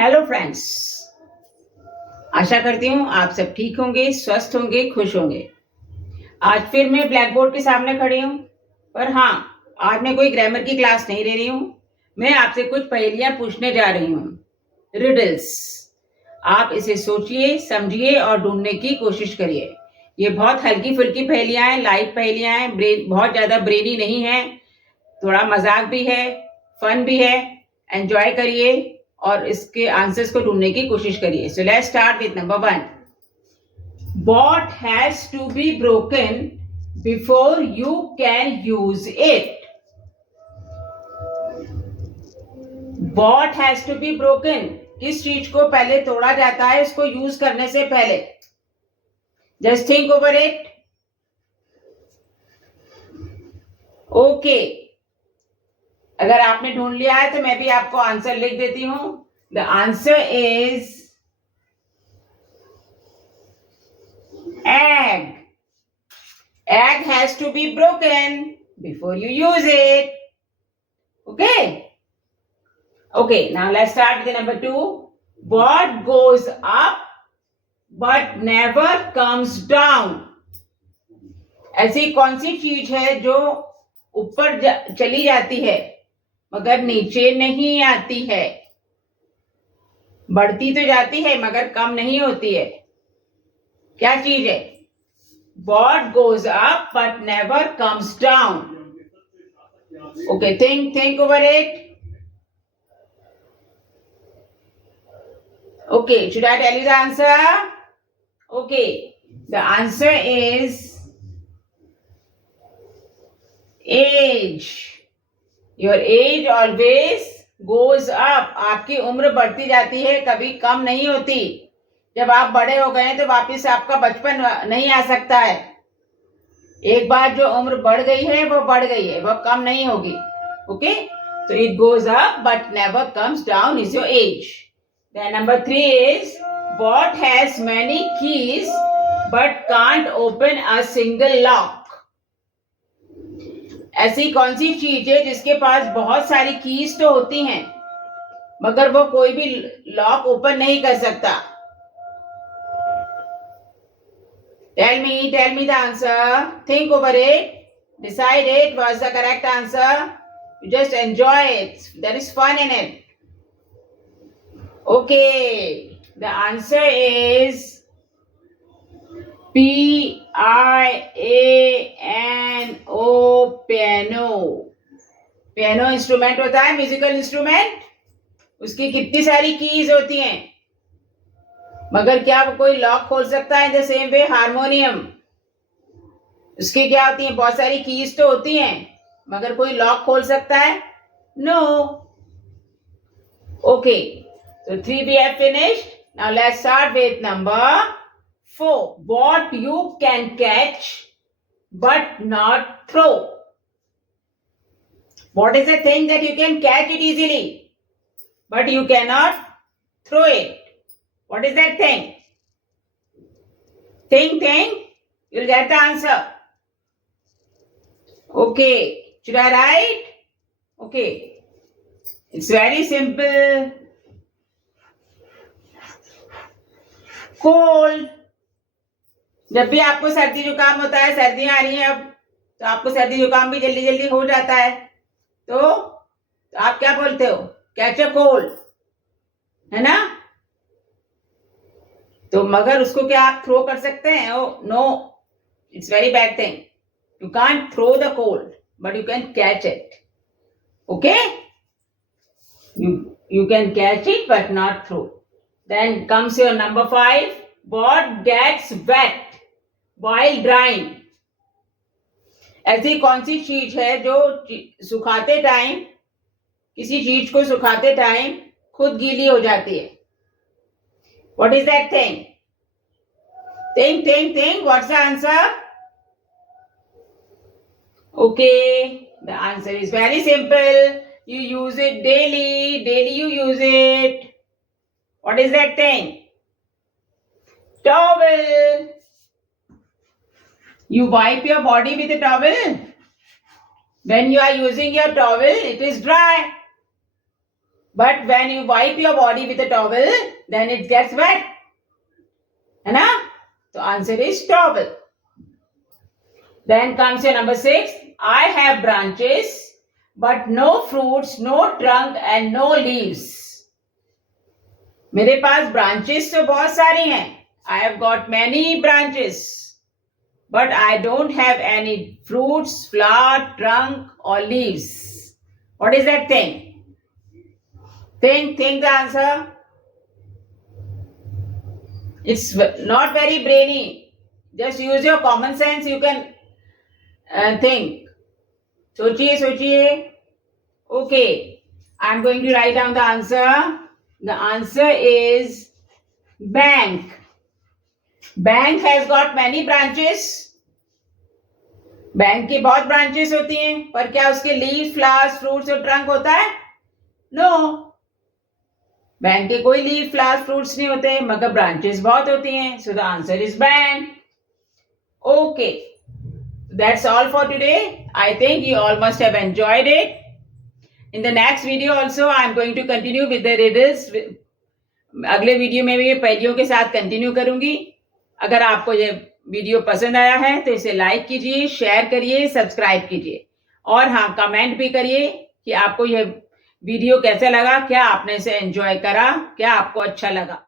Hello friends. आशा करती हूँ आप सब ठीक होंगे, स्वस्थ होंगे, खुश होंगे। आज फिर मैं ब्लैक बोर्ड के सामने खड़ी हूँ। पर हाँ, आज मैं कोई ग्रामर की क्लास नहीं ले रही हूँ। मैं आपसे कुछ पहेलियां पूछने जा रही हूँ, रिडल्स। आप इसे सोचिए, समझिए और ढूंढने की कोशिश करिए। ये बहुत हल्की फुल्की पहेलियां हैं, लाइट पहेलियां हैं, बहुत ज्यादा ब्रेनी नहीं है। थोड़ा मजाक भी है, फन भी है। एंजॉय करिए और इसके आंसर्स को ढूंढने की कोशिश करिए। So let's start with number 1। What has to be broken before you can use it? What has to be broken? किस चीज को पहले तोड़ा जाता है इसको यूज करने से पहले? Just think over it. Okay, अगर आपने ढूंढ लिया है तो मैं भी आपको आंसर लिख देती हूं। The answer is egg. Egg has to be broken before you use it. Okay, now let's start with the number 2. What goes up but never comes down? ऐसी कौन सी चीज है जो ऊपर चली जाती है मगर नीचे नहीं आती है? बढ़ती तो जाती है मगर कम नहीं होती है। क्या चीज है? What goes up but never comes down? Okay, think over it. Okay, should I tell you the answer? Okay, the answer is age. Your age always goes up. आपकी उम्र बढ़ती जाती है, कभी कम नहीं होती। जब आप बड़े हो गए तो वापस आपका बचपन नहीं आ सकता है। एक बार जो उम्र बढ़ गई है वो बढ़ गई है, वो कम नहीं होगी। Okay, so it goes up but never comes down is your age. Then number 3 is what has many keys but can't open a single lock? ऐसी कौन सी चीज है जिसके पास बहुत सारी कीज तो होती हैं मगर वो कोई भी लॉक ओपन नहीं कर सकता? Tell me the answer. Think over it. Decide it. What's the correct answer? You just enjoy it. There is fun in it. Okay. The answer is Piano. Piano. Piano instrument होता है, musical instrument. उसकी कितनी सारी keys होती हैं मगर क्या वो कोई लॉक खोल सकता है? द सेम वे हारमोनियम, उसकी क्या होती है? बहुत सारी कीज तो होती हैं मगर कोई लॉक खोल सकता है? No. Okay, so 3 we have finished. Now let's start with number 4. What you can catch but not throw? What is the thing that you can catch it easily but you cannot throw it? What is that thing? Think. You'll get the answer. Okay. Should I write? Okay. It's very simple. Cold. जब भी आपको सर्दी जुकाम होता है, सर्दियां आ रही हैं अब, तो आपको सर्दी जुकाम भी जल्दी जल्दी हो जाता है, तो आप क्या बोलते हो? कैच अ कोल्ड, है ना? तो मगर उसको क्या आप थ्रो कर सकते हैं? No, it's very bad thing. You can't throw the cold but you can catch it. Okay, you can catch it but not throw. Then comes your number 5. What gets wet while drying? ऐसी कौन सी चीज है जो सुखाते time, किसी चीज को सुखाते टाइम खुद गीली हो जाती है? What is that thing? Think. What's the answer? Okay, the answer is very simple. You use it daily. Daily you use it. What is that thing? Towel. You wipe your body with a towel. When you are using your towel, it is dry. but when you wipe your body with a towel, then it gets wet. है ना? तो answer is towel. Then comes your number 6. I have branches, but no fruits, no trunk and no leaves. मेरे पास branches तो बहुत सारी हैं. I have got many branches, but I don't have any fruits, flower, trunk or leaves. What is that thing? Think the answer. It's not very brainy. Just use your common sense. You can think. सोचिए. Okay. I'm going to write down the answer. The answer is bank. Bank has got many branches. Bank की बहुत branches होती हैं, पर क्या उसके leave, flowers, fruits और trunk होता है? नो. बैंक के कोई लीव, फ्लावर्स, फ्रूट्स नहीं होते, मगर ब्रांचेस बहुत होती हैं. So the answer is bank. Okay, that's all for today. I think you all must have enjoyed it. In the next video also I am going to continue with the riddles. अगले video में भी पहेलियों के साथ continue करूंगी. अगर आपको ये वीडियो पसंद आया है तो इसे लाइक कीजिए, शेयर करिए, सब्सक्राइब कीजिए और हाँ, कमेंट भी करिए कि आपको ये वीडियो कैसा लगा, क्या आपने इसे एंजॉय करा, क्या आपको अच्छा लगा.